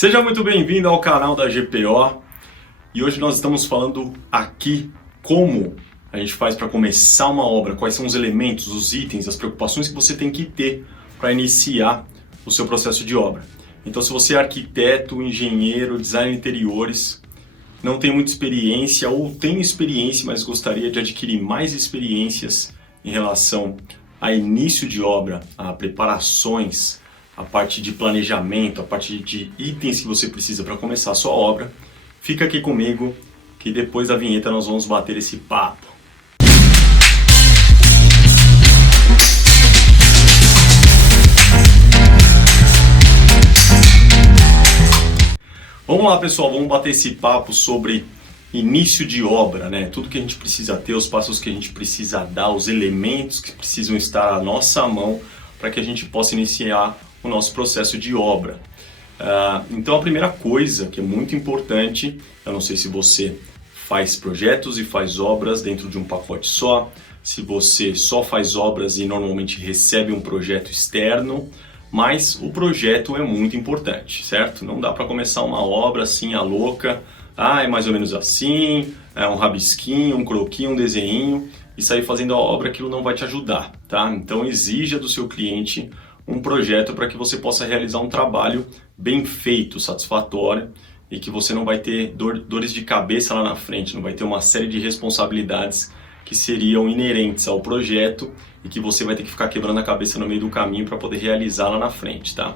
Seja muito bem-vindo ao canal da GPO e hoje nós estamos falando aqui como a gente faz para começar uma obra, quais são os elementos, os itens, as preocupações que você tem que ter para iniciar o seu processo de obra. Então, se você é arquiteto, engenheiro, designer de interiores, não tem muita experiência ou tem experiência, mas gostaria de adquirir mais experiências em relação a início de obra, a preparações, a parte de planejamento, a parte de itens que você precisa para começar a sua obra, fica aqui comigo que depois da vinheta nós vamos bater esse papo. Vamos lá, pessoal, vamos bater esse papo sobre início de obra, né? Tudo que a gente precisa ter, os passos que a gente precisa dar, os elementos que precisam estar à nossa mão para que a gente possa iniciar o nosso processo de obra. Então a primeira coisa que é muito importante, eu não sei se você faz projetos e faz obras dentro de um pacote só, se você só faz obras e normalmente recebe um projeto externo, mas o projeto é muito importante, certo? Não dá para começar uma obra assim à louca, é mais ou menos assim, é um rabisquinho, um croquis, um desenho e sair fazendo a obra, aquilo não vai te ajudar, tá? Então exija do seu cliente um projeto para que você possa realizar um trabalho bem feito, satisfatório e que você não vai ter dores de cabeça lá na frente, não vai ter uma série de responsabilidades que seriam inerentes ao projeto e que você vai ter que ficar quebrando a cabeça no meio do caminho para poder realizar lá na frente, tá?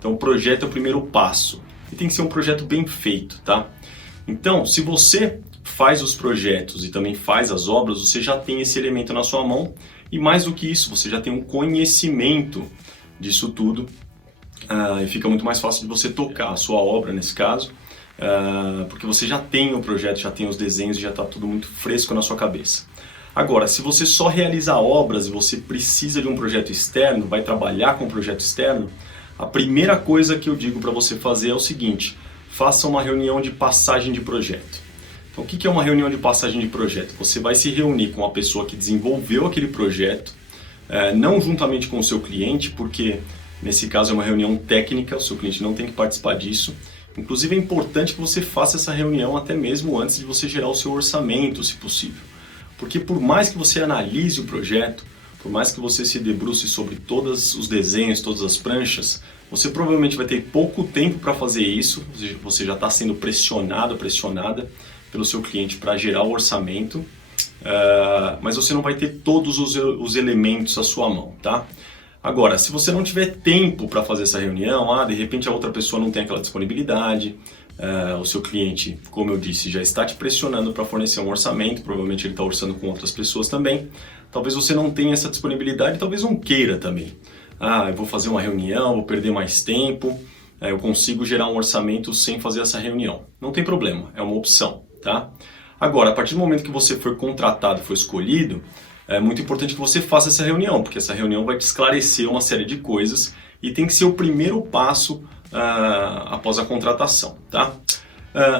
Então o projeto é o primeiro passo e tem que ser um projeto bem feito, tá? Então, se você faz os projetos e também faz as obras, você já tem esse elemento na sua mão e mais do que isso, você já tem um conhecimento disso tudo e fica muito mais fácil de você tocar a sua obra nesse caso, porque você já tem o projeto, já tem os desenhos, já está tudo muito fresco na sua cabeça. Agora, se você só realiza obras e você precisa de um projeto externo, vai trabalhar com um projeto externo, a primeira coisa que eu digo para você fazer é o seguinte: faça uma reunião de passagem de projeto. Então, o que é uma reunião de passagem de projeto? Você vai se reunir com a pessoa que desenvolveu aquele projeto, não juntamente com o seu cliente, porque nesse caso é uma reunião técnica, o seu cliente não tem que participar disso. Inclusive é importante que você faça essa reunião até mesmo antes de você gerar o seu orçamento, se possível. Porque por mais que você analise o projeto, por mais que você se debruce sobre todos os desenhos, todas as pranchas, você provavelmente vai ter pouco tempo para fazer isso, você já está sendo pressionado, pressionada pelo seu cliente para gerar o orçamento, mas você não vai ter todos os elementos à sua mão, tá? Agora, se você não tiver tempo para fazer essa reunião, de repente a outra pessoa não tem aquela disponibilidade, o seu cliente, como eu disse, já está te pressionando para fornecer um orçamento, provavelmente ele está orçando com outras pessoas também, talvez você não tenha essa disponibilidade, talvez não queira também. Eu vou fazer uma reunião, vou perder mais tempo, eu consigo gerar um orçamento sem fazer essa reunião. Não tem problema, é uma opção, tá? Agora, a partir do momento que você for contratado, for escolhido, é muito importante que você faça essa reunião, porque essa reunião vai te esclarecer uma série de coisas e tem que ser o primeiro passo após a contratação, tá?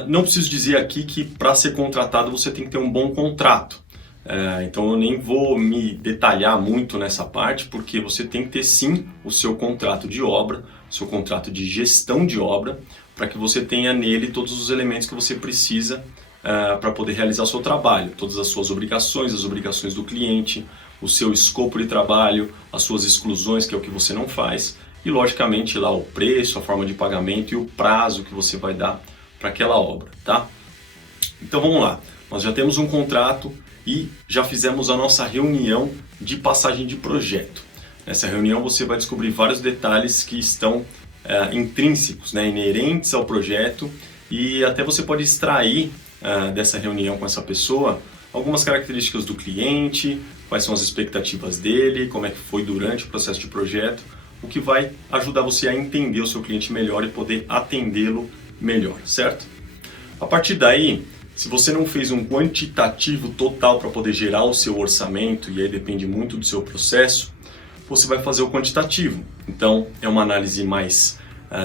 Não preciso dizer aqui que para ser contratado você tem que ter um bom contrato. Então eu nem vou me detalhar muito nessa parte, porque você tem que ter sim o seu contrato de obra, o seu contrato de gestão de obra, para que você tenha nele todos os elementos que você precisa para poder realizar o seu trabalho, todas as suas obrigações, as obrigações do cliente, o seu escopo de trabalho, as suas exclusões, que é o que você não faz, e logicamente lá o preço, a forma de pagamento e o prazo que você vai dar para aquela obra, tá? Então vamos lá, nós já temos um contrato e já fizemos a nossa reunião de passagem de projeto. Nessa reunião você vai descobrir vários detalhes que estão intrínsecos, né, inerentes ao projeto, e até você pode extrair dessa reunião com essa pessoa algumas características do cliente, quais são as expectativas dele, como é que foi durante o processo de projeto, o que vai ajudar você a entender o seu cliente melhor e poder atendê-lo melhor, certo? A partir daí, se você não fez um quantitativo total para poder gerar o seu orçamento, e aí depende muito do seu processo, você vai fazer o quantitativo. Então, é uma análise mais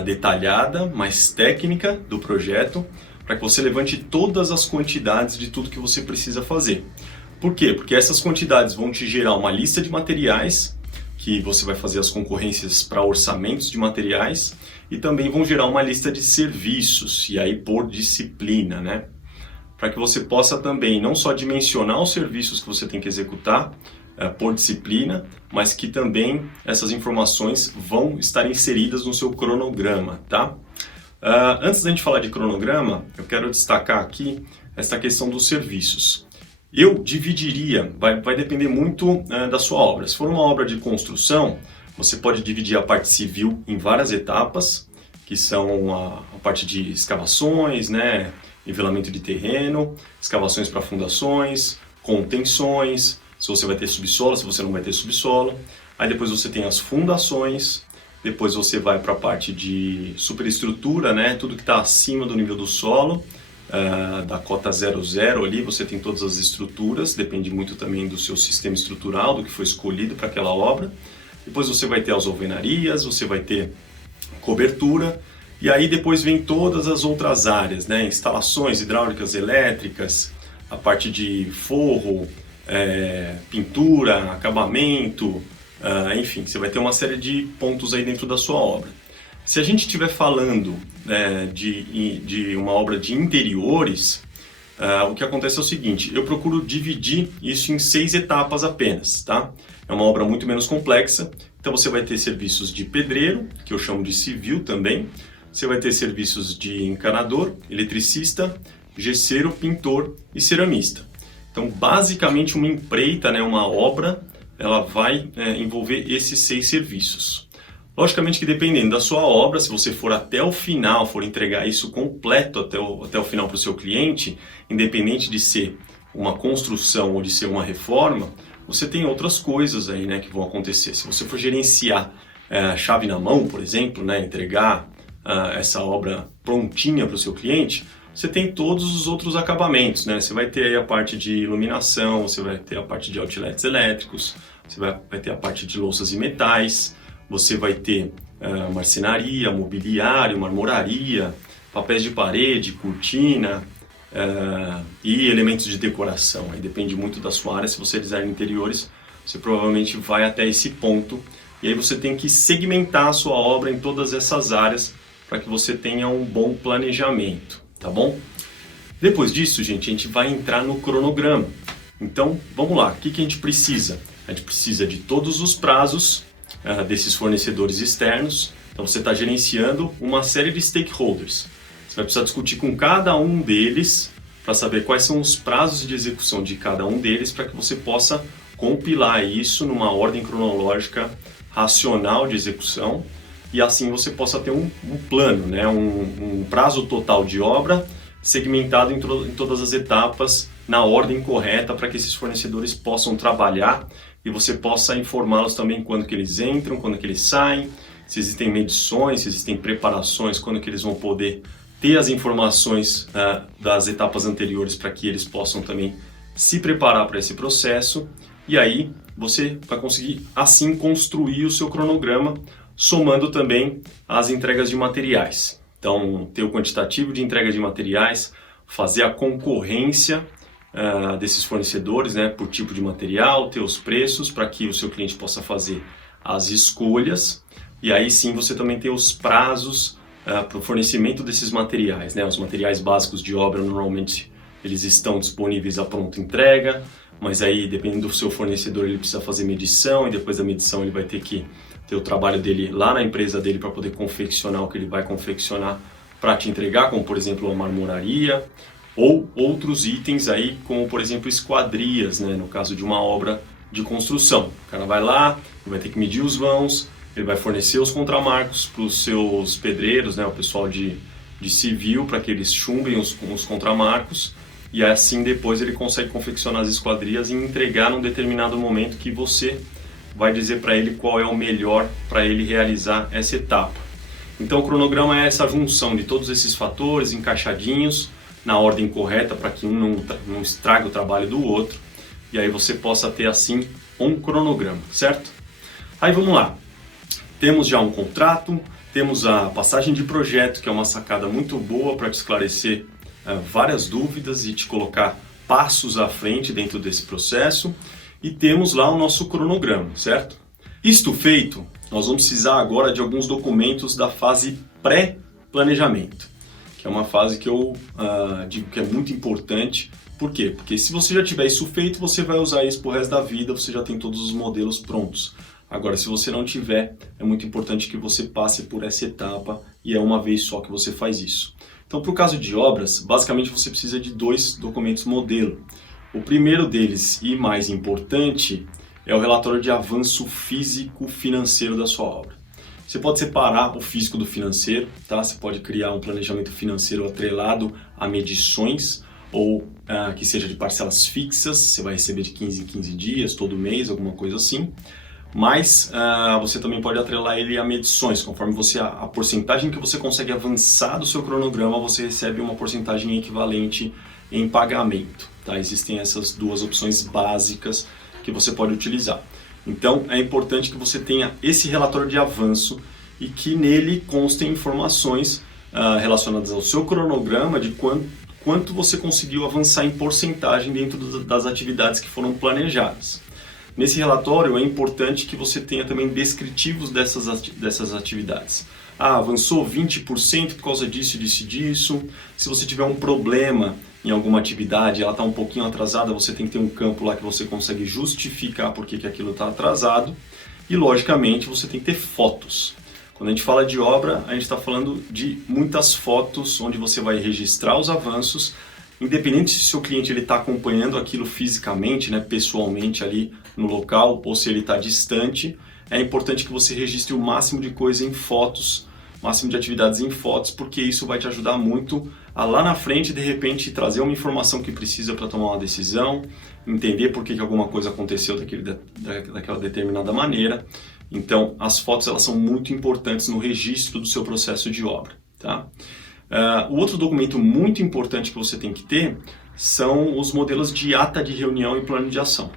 detalhada, mais técnica do projeto, para que você levante todas as quantidades de tudo que você precisa fazer. Por quê? Porque essas quantidades vão te gerar uma lista de materiais que você vai fazer as concorrências para orçamentos de materiais e também vão gerar uma lista de serviços, e aí por disciplina, né? Para que você possa também não só dimensionar os serviços que você tem que executar por disciplina, mas que também essas informações vão estar inseridas no seu cronograma, tá? Antes da gente falar de cronograma, eu quero destacar aqui essa questão dos serviços. Eu dividiria, vai depender muito da sua obra. Se for uma obra de construção, você pode dividir a parte civil em várias etapas, que são a parte de escavações, né, nivelamento de terreno, escavações para fundações, contenções, se você vai ter subsolo, se você não vai ter subsolo. Aí depois você tem as fundações, depois você vai para a parte de superestrutura, né, tudo que está acima do nível do solo, da cota 00 ali, você tem todas as estruturas, depende muito também do seu sistema estrutural, do que foi escolhido para aquela obra. Depois você vai ter as alvenarias, você vai ter cobertura, e aí depois vem todas as outras áreas, né? Instalações hidráulicas, elétricas, a parte de forro, pintura, acabamento, enfim, você vai ter uma série de pontos aí dentro da sua obra. Se a gente estiver falando de uma obra de interiores, o que acontece é o seguinte, eu procuro dividir isso em 6 etapas apenas, tá? É uma obra muito menos complexa, então você vai ter serviços de pedreiro, que eu chamo de civil também, você vai ter serviços de encanador, eletricista, gesseiro, pintor e ceramista. Então, basicamente, uma empreita, né, uma obra, ela vai envolver esses 6 serviços. Logicamente que dependendo da sua obra, se você for até o final, for entregar isso completo até o final para o seu cliente, independente de ser uma construção ou de ser uma reforma, você tem outras coisas aí, né, que vão acontecer. Se você for gerenciar chave na mão, por exemplo, né, entregar essa obra prontinha para o seu cliente, você tem todos os outros acabamentos, né? Você vai ter aí a parte de iluminação, você vai ter a parte de outlets elétricos, você vai ter a parte de louças e metais, você vai ter marcenaria, mobiliário, marmoraria, papéis de parede, cortina e elementos de decoração. Aí depende muito da sua área. Se você é designer interiores, você provavelmente vai até esse ponto. E aí você tem que segmentar a sua obra em todas essas áreas para que você tenha um bom planejamento, tá bom? Depois disso, gente, a gente vai entrar no cronograma. Então, vamos lá. O que a gente precisa? A gente precisa de todos os prazos desses fornecedores externos. Então você está gerenciando uma série de stakeholders. Você vai precisar discutir com cada um deles para saber quais são os prazos de execução de cada um deles para que você possa compilar isso numa ordem cronológica racional de execução e assim você possa ter um plano, né? um prazo total de obra segmentado em todas as etapas na ordem correta para que esses fornecedores possam trabalhar e você possa informá-los também quando que eles entram, quando que eles saem, se existem medições, se existem preparações, quando que eles vão poder ter as informações das etapas anteriores para que eles possam também se preparar para esse processo e aí você vai conseguir assim construir o seu cronograma, somando também as entregas de materiais. Então, ter o quantitativo de entrega de materiais, fazer a concorrência desses fornecedores, né, por tipo de material, ter os preços para que o seu cliente possa fazer as escolhas e aí sim você também tem os prazos para o fornecimento desses materiais, né? Os materiais básicos de obra normalmente eles estão disponíveis à pronta entrega, mas aí dependendo do seu fornecedor ele precisa fazer medição e depois da medição ele vai ter que ter o trabalho dele lá na empresa dele para poder confeccionar o que ele vai confeccionar para te entregar, como por exemplo a marmoraria ou outros itens aí, como por exemplo esquadrias, né? No caso de uma obra de construção. O cara vai lá, vai ter que medir os vãos, ele vai fornecer os contramarcos para os seus pedreiros, né? O pessoal de civil, para que eles chumbem os contramarcos e assim depois ele consegue confeccionar as esquadrias e entregar num determinado momento que você vai dizer para ele qual é o melhor para ele realizar essa etapa. Então o cronograma é essa junção de todos esses fatores encaixadinhos na ordem correta para que um não estrague o trabalho do outro e aí você possa ter assim um cronograma, certo? Aí vamos lá, temos já um contrato, temos a passagem de projeto, que é uma sacada muito boa para te esclarecer várias dúvidas e te colocar passos à frente dentro desse processo e temos lá o nosso cronograma, certo? Isto feito, nós vamos precisar agora de alguns documentos da fase pré-planejamento, que é uma fase que eu digo que é muito importante. Por quê? Porque se você já tiver isso feito, você vai usar isso pro resto da vida, você já tem todos os modelos prontos. Agora, se você não tiver, é muito importante que você passe por essa etapa e é uma vez só que você faz isso. Então, para o caso de obras, basicamente você precisa de 2 documentos modelo. O primeiro deles, e mais importante, é o relatório de avanço físico-financeiro da sua obra. Você pode separar o físico do financeiro, tá? Você pode criar um planejamento financeiro atrelado a medições, ou que seja de parcelas fixas, você vai receber de 15 em 15 dias, todo mês, alguma coisa assim. Mas você também pode atrelar ele a medições, conforme a porcentagem que você consegue avançar do seu cronograma, você recebe uma porcentagem equivalente em pagamento. Tá? Existem essas 2 opções básicas que você pode utilizar. Então é importante que você tenha esse relatório de avanço e que nele constem informações relacionadas ao seu cronograma de quanto você conseguiu avançar em porcentagem dentro das atividades que foram planejadas. Nesse relatório é importante que você tenha também descritivos dessas atividades. Avançou 20% por causa disso, disso e disso. Se você tiver um problema em alguma atividade, ela está um pouquinho atrasada, você tem que ter um campo lá que você consegue justificar por que aquilo está atrasado. E, logicamente, você tem que ter fotos. Quando a gente fala de obra, a gente está falando de muitas fotos, onde você vai registrar os avanços, independente se o seu cliente está acompanhando aquilo fisicamente, né, pessoalmente ali no local, ou se ele está distante, é importante que você registre o máximo de coisa em fotos, o máximo de atividades em fotos, porque isso vai te ajudar muito a lá na frente, de repente, trazer uma informação que precisa para tomar uma decisão, entender por que alguma coisa aconteceu daquela determinada maneira. Então, as fotos elas são muito importantes no registro do seu processo de obra. Tá? O outro documento muito importante que você tem que ter são os modelos de ata de reunião e plano de ação.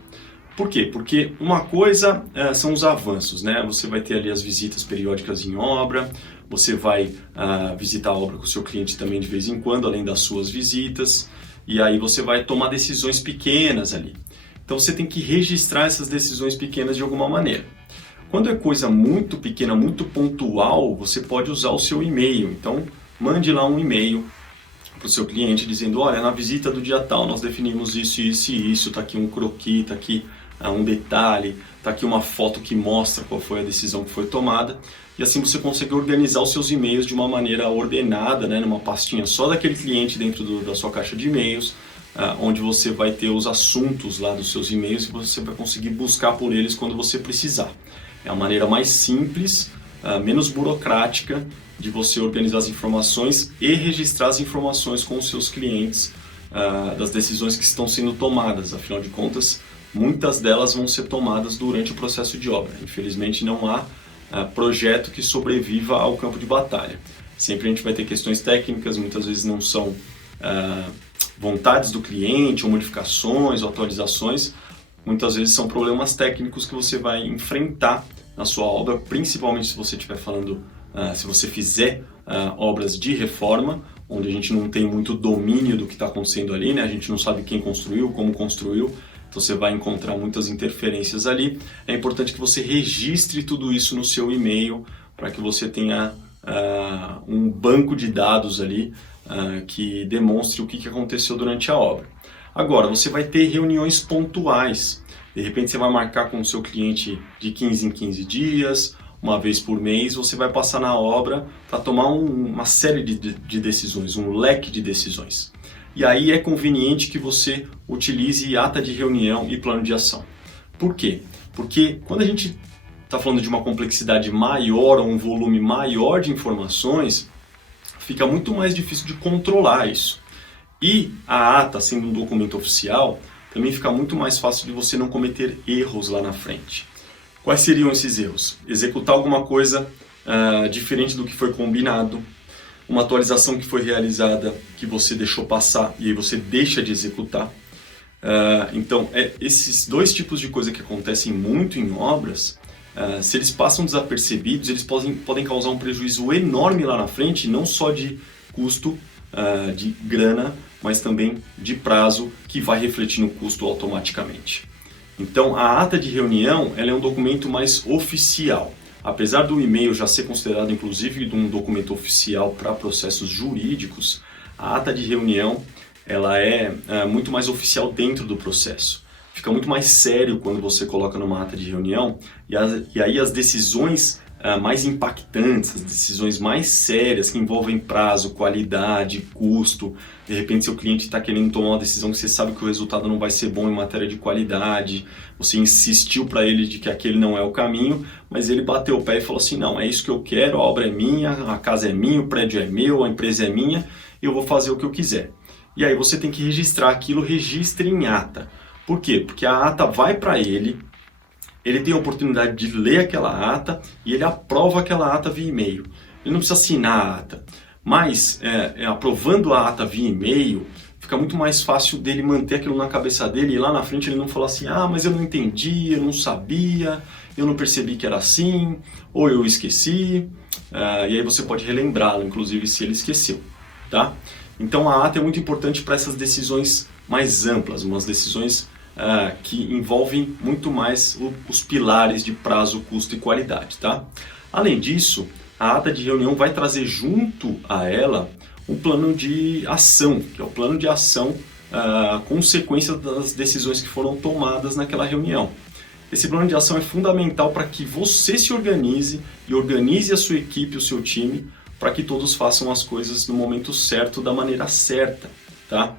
Por quê? Porque uma coisa são os avanços, né? Você vai ter ali as visitas periódicas em obra, você vai visitar a obra com o seu cliente também de vez em quando, além das suas visitas, e aí você vai tomar decisões pequenas ali. Então você tem que registrar essas decisões pequenas de alguma maneira. Quando é coisa muito pequena, muito pontual, você pode usar o seu e-mail. Então, mande lá um e-mail para o seu cliente dizendo, olha, na visita do dia tal nós definimos isso, isso e isso, está aqui um croquis, está aqui um detalhe, está aqui uma foto que mostra qual foi a decisão que foi tomada. E assim você consegue organizar os seus e-mails de uma maneira ordenada, né, numa pastinha só daquele cliente dentro da sua caixa de e-mails, onde você vai ter os assuntos lá dos seus e-mails e você vai conseguir buscar por eles quando você precisar. É a maneira mais simples, menos burocrática de você organizar as informações e registrar as informações com os seus clientes das decisões que estão sendo tomadas. Afinal de contas, muitas delas vão ser tomadas durante o processo de obra. Infelizmente, não há projeto que sobreviva ao campo de batalha. Sempre a gente vai ter questões técnicas, muitas vezes não são vontades do cliente, ou modificações, ou atualizações. Muitas vezes são problemas técnicos que você vai enfrentar na sua obra, principalmente se você estiver falando, se você fizer obras de reforma, onde a gente não tem muito domínio do que está acontecendo ali, né? A gente não sabe quem construiu, como construiu, então você vai encontrar muitas interferências ali. É importante que você registre tudo isso no seu e-mail, para que você tenha um banco de dados ali que demonstre o que aconteceu durante a obra. Agora, você vai ter reuniões pontuais. De repente você vai marcar com o seu cliente de 15 em 15 dias, uma vez por mês, você vai passar na obra para tomar uma série de decisões, um leque de decisões. E aí é conveniente que você utilize ata de reunião e plano de ação. Por quê? Porque quando a gente está falando de uma complexidade maior ou um volume maior de informações, fica muito mais difícil de controlar isso. E a ata, sendo um documento oficial, também fica muito mais fácil de você não cometer erros lá na frente. Quais seriam esses erros? Executar alguma coisa diferente do que foi combinado, uma atualização que foi realizada que você deixou passar e aí você deixa de executar. Então, esses 2 tipos de coisa que acontecem muito em obras, se eles passam desapercebidos, eles podem causar um prejuízo enorme lá na frente, não só de custo, de grana, mas também de prazo, que vai refletir no custo automaticamente. Então, a ata de reunião ela é um documento mais oficial. Apesar do e-mail já ser considerado, inclusive, um documento oficial para processos jurídicos, a ata de reunião ela é muito mais oficial dentro do processo. Fica muito mais sério quando você coloca numa ata de reunião e aí as decisões mais impactantes, as decisões mais sérias que envolvem prazo, qualidade, custo. De repente seu cliente está querendo tomar uma decisão que você sabe que o resultado não vai ser bom em matéria de qualidade, você insistiu para ele de que aquele não é o caminho, mas ele bateu o pé e falou assim, não, é isso que eu quero, a obra é minha, a casa é minha, o prédio é meu, a empresa é minha, eu vou fazer o que eu quiser. E aí você tem que registrar aquilo, registre em ata. Por quê? Porque a ata vai para ele tem a oportunidade de ler aquela ata e ele aprova aquela ata via e-mail. Ele não precisa assinar a ata, mas aprovando a ata via e-mail, fica muito mais fácil dele manter aquilo na cabeça dele e lá na frente ele não falar assim, mas eu não entendi, eu não sabia, eu não percebi que era assim, ou eu esqueci, e aí você pode relembrá-lo, inclusive se ele esqueceu, tá? Então a ata é muito importante para essas decisões mais amplas, umas decisões que envolvem muito mais os pilares de prazo, custo e qualidade, tá? Além disso, a ata de reunião vai trazer junto a ela um plano de ação, que é o plano de ação consequência das decisões que foram tomadas naquela reunião. Esse plano de ação é fundamental para que você se organize e organize a sua equipe, o seu time, para que todos façam as coisas no momento certo, da maneira certa, tá?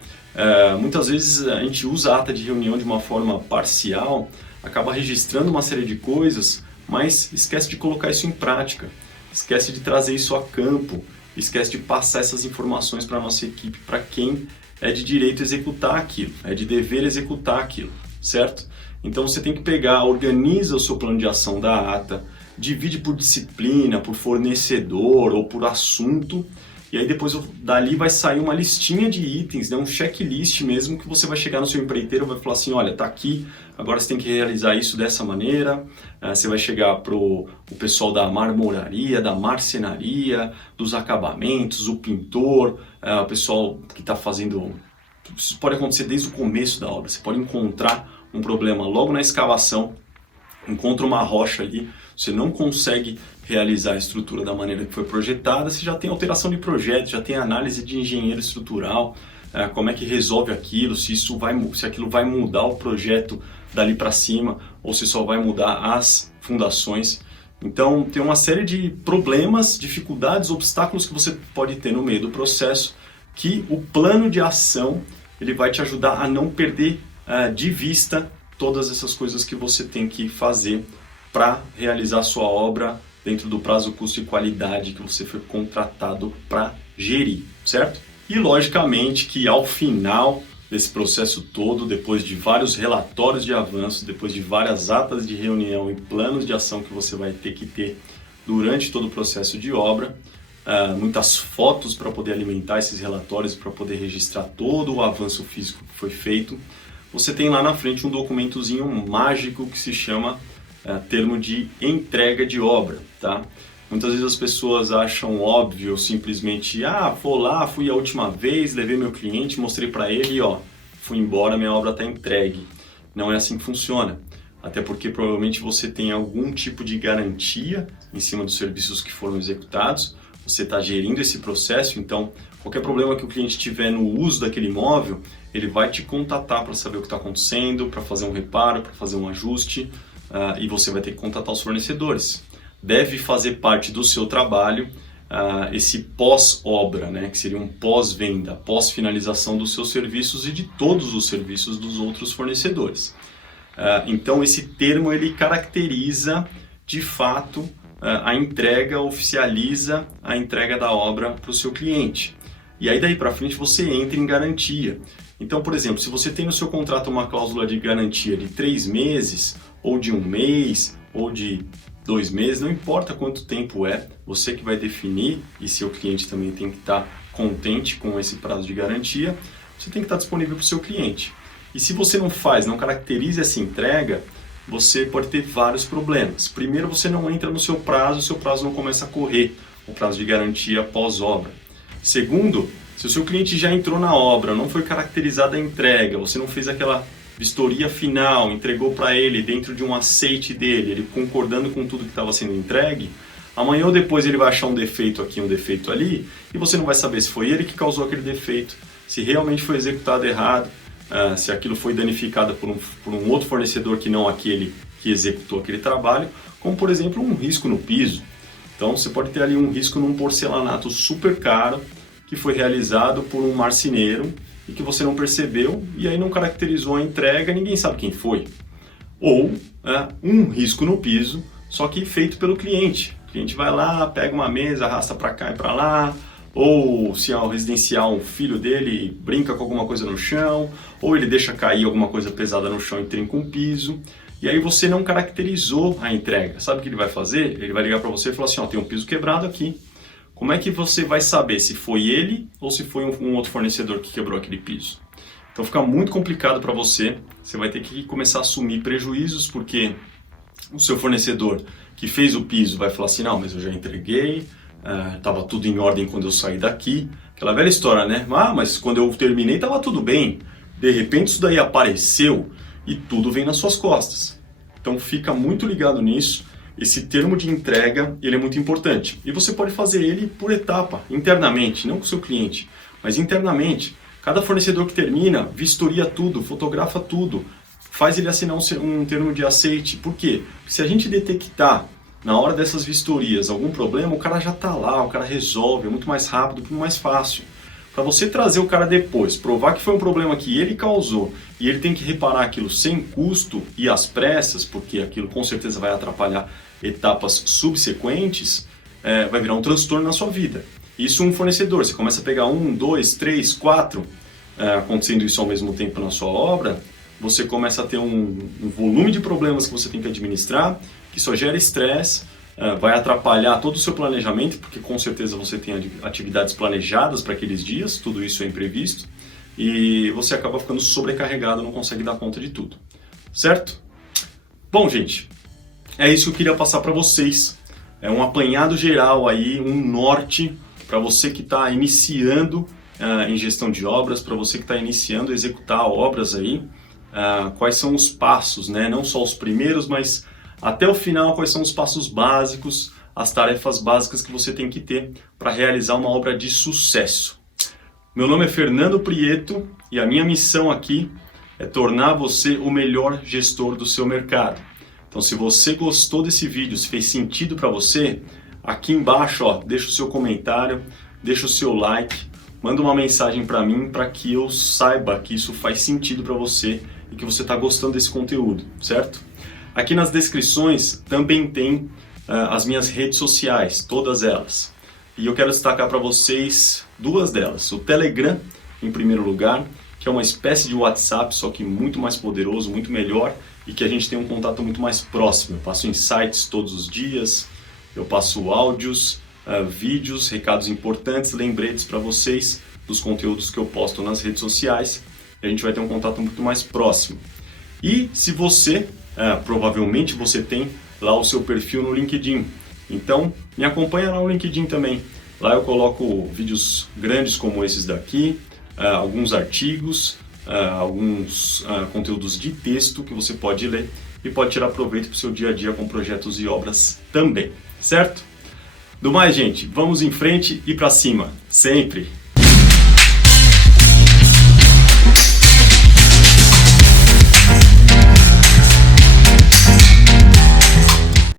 Muitas vezes a gente usa a ata de reunião de uma forma parcial, acaba registrando uma série de coisas, mas esquece de colocar isso em prática, esquece de trazer isso a campo, esquece de passar essas informações para a nossa equipe, para quem é de direito executar aquilo, é de dever executar aquilo, certo? Então você tem que pegar, organiza o seu plano de ação da ata, divide por disciplina, por fornecedor ou por assunto, e aí depois dali vai sair uma listinha de itens, né? Um checklist mesmo, que você vai chegar no seu empreiteiro e vai falar assim, olha, tá aqui, agora você tem que realizar isso dessa maneira. Você vai chegar pro o pessoal da marmoraria, da marcenaria, dos acabamentos, o pintor, o pessoal que está fazendo... Isso pode acontecer desde o começo da obra, você pode encontrar um problema logo na escavação, encontra uma rocha ali, você não consegue realizar a estrutura da maneira que foi projetada, você já tem alteração de projeto, já tem análise de engenheiro estrutural, como é que resolve aquilo, se aquilo vai mudar o projeto dali para cima, ou se só vai mudar as fundações. Então tem uma série de problemas, dificuldades, obstáculos que você pode ter no meio do processo, que o plano de ação ele vai te ajudar a não perder de vista todas essas coisas que você tem que fazer para realizar a sua obra dentro do prazo, custo e qualidade que você foi contratado para gerir, certo? E logicamente que ao final desse processo todo, depois de vários relatórios de avanço, depois de várias atas de reunião e planos de ação que você vai ter que ter durante todo o processo de obra, muitas fotos para poder alimentar esses relatórios, para poder registrar todo o avanço físico que foi feito, você tem lá na frente um documentozinho mágico que se chama termo de entrega de obra, tá? Muitas vezes as pessoas acham óbvio simplesmente, vou lá, fui a última vez, levei meu cliente, mostrei para ele e fui embora, minha obra está entregue. Não é assim que funciona, até porque provavelmente você tem algum tipo de garantia em cima dos serviços que foram executados, você está gerindo esse processo, então qualquer problema que o cliente tiver no uso daquele imóvel, ele vai te contatar para saber o que está acontecendo, para fazer um reparo, para fazer um ajuste, e você vai ter que contatar os fornecedores. Deve fazer parte do seu trabalho esse pós-obra, né, que seria um pós-venda, pós-finalização dos seus serviços e de todos os serviços dos outros fornecedores. Então esse termo ele caracteriza de fato a entrega, oficializa a entrega da obra para o seu cliente. E aí daí para frente você entra em garantia. Então, por exemplo, se você tem no seu contrato uma cláusula de garantia de 3 meses, ou de 1 mês, ou de 2 meses, não importa quanto tempo é, você que vai definir, e seu cliente também tem que estar contente com esse prazo de garantia, você tem que estar disponível para o seu cliente. E se você não caracteriza essa entrega, você pode ter vários problemas. Primeiro, você não entra no seu prazo, o seu prazo não começa a correr, o prazo de garantia pós-obra. Segundo, se o seu cliente já entrou na obra, não foi caracterizada a entrega, você não fez aquela vistoria final, entregou para ele dentro de um aceite dele, ele concordando com tudo que estava sendo entregue, amanhã ou depois ele vai achar um defeito aqui, um defeito ali, e você não vai saber se foi ele que causou aquele defeito, se realmente foi executado errado, se aquilo foi danificado por um outro fornecedor que não aquele que executou aquele trabalho, como por exemplo um risco no piso. Então você pode ter ali um risco num porcelanato super caro, que foi realizado por um marceneiro e que você não percebeu e aí não caracterizou a entrega, ninguém sabe quem foi. Ou um risco no piso, só que feito pelo cliente. O cliente vai lá, pega uma mesa, arrasta para cá e para lá, ou se é um residencial, um filho dele brinca com alguma coisa no chão, ou ele deixa cair alguma coisa pesada no chão e trinca um piso, e aí você não caracterizou a entrega. Sabe o que ele vai fazer? Ele vai ligar para você e falar assim, ó, tem um piso quebrado aqui. Como é que você vai saber se foi ele ou se foi um outro fornecedor que quebrou aquele piso? Então fica muito complicado para você, você vai ter que começar a assumir prejuízos, porque o seu fornecedor que fez o piso vai falar assim, não, mas eu já entreguei, estava tudo em ordem quando eu saí daqui. Aquela velha história, né? Ah, mas quando eu terminei estava tudo bem. De repente isso daí apareceu e tudo vem nas suas costas. Então fica muito ligado nisso. Esse termo de entrega, ele é muito importante. E você pode fazer ele por etapa, internamente, não com o seu cliente, mas internamente. Cada fornecedor que termina, vistoria tudo, fotografa tudo, faz ele assinar um termo de aceite. Por quê? Porque se a gente detectar na hora dessas vistorias algum problema, o cara já está lá, o cara resolve, é muito mais rápido, muito mais fácil. Para você trazer o cara depois, provar que foi um problema que ele causou e ele tem que reparar aquilo sem custo e às pressas, porque aquilo com certeza vai atrapalhar etapas subsequentes, vai virar um transtorno na sua vida. Isso um fornecedor, você começa a pegar 1, 2, 3, 4, acontecendo isso ao mesmo tempo na sua obra, você começa a ter um volume de problemas que você tem que administrar, que só gera estresse, vai atrapalhar todo o seu planejamento, porque com certeza você tem atividades planejadas para aqueles dias, tudo isso é imprevisto, e você acaba ficando sobrecarregado, não consegue dar conta de tudo, certo? Bom, gente, é isso que eu queria passar para vocês, é um apanhado geral aí, um norte para você que está iniciando em gestão de obras, para você que está iniciando a executar obras aí, quais são os passos, né? Não só os primeiros, mas até o final, quais são os passos básicos, as tarefas básicas que você tem que ter para realizar uma obra de sucesso. Meu nome é Fernando Prieto e a minha missão aqui é tornar você o melhor gestor do seu mercado. Então, se você gostou desse vídeo, se fez sentido para você, aqui embaixo, ó, deixa o seu comentário, deixa o seu like, manda uma mensagem para mim para que eu saiba que isso faz sentido para você e que você está gostando desse conteúdo, certo? Aqui nas descrições também tem as minhas redes sociais, todas elas. E eu quero destacar para vocês duas delas. O Telegram, em primeiro lugar, que é uma espécie de WhatsApp, só que muito mais poderoso, muito melhor, e que a gente tem um contato muito mais próximo. Eu passo insights todos os dias, eu passo áudios, vídeos, recados importantes, lembretes para vocês dos conteúdos que eu posto nas redes sociais. E a gente vai ter um contato muito mais próximo. E se você, provavelmente você tem lá o seu perfil no LinkedIn. Então, me acompanha lá no LinkedIn também. Lá eu coloco vídeos grandes como esses daqui, alguns artigos, alguns conteúdos de texto que você pode ler e pode tirar proveito para o seu dia a dia com projetos e obras também, certo? Do mais, gente, vamos em frente e para cima, sempre!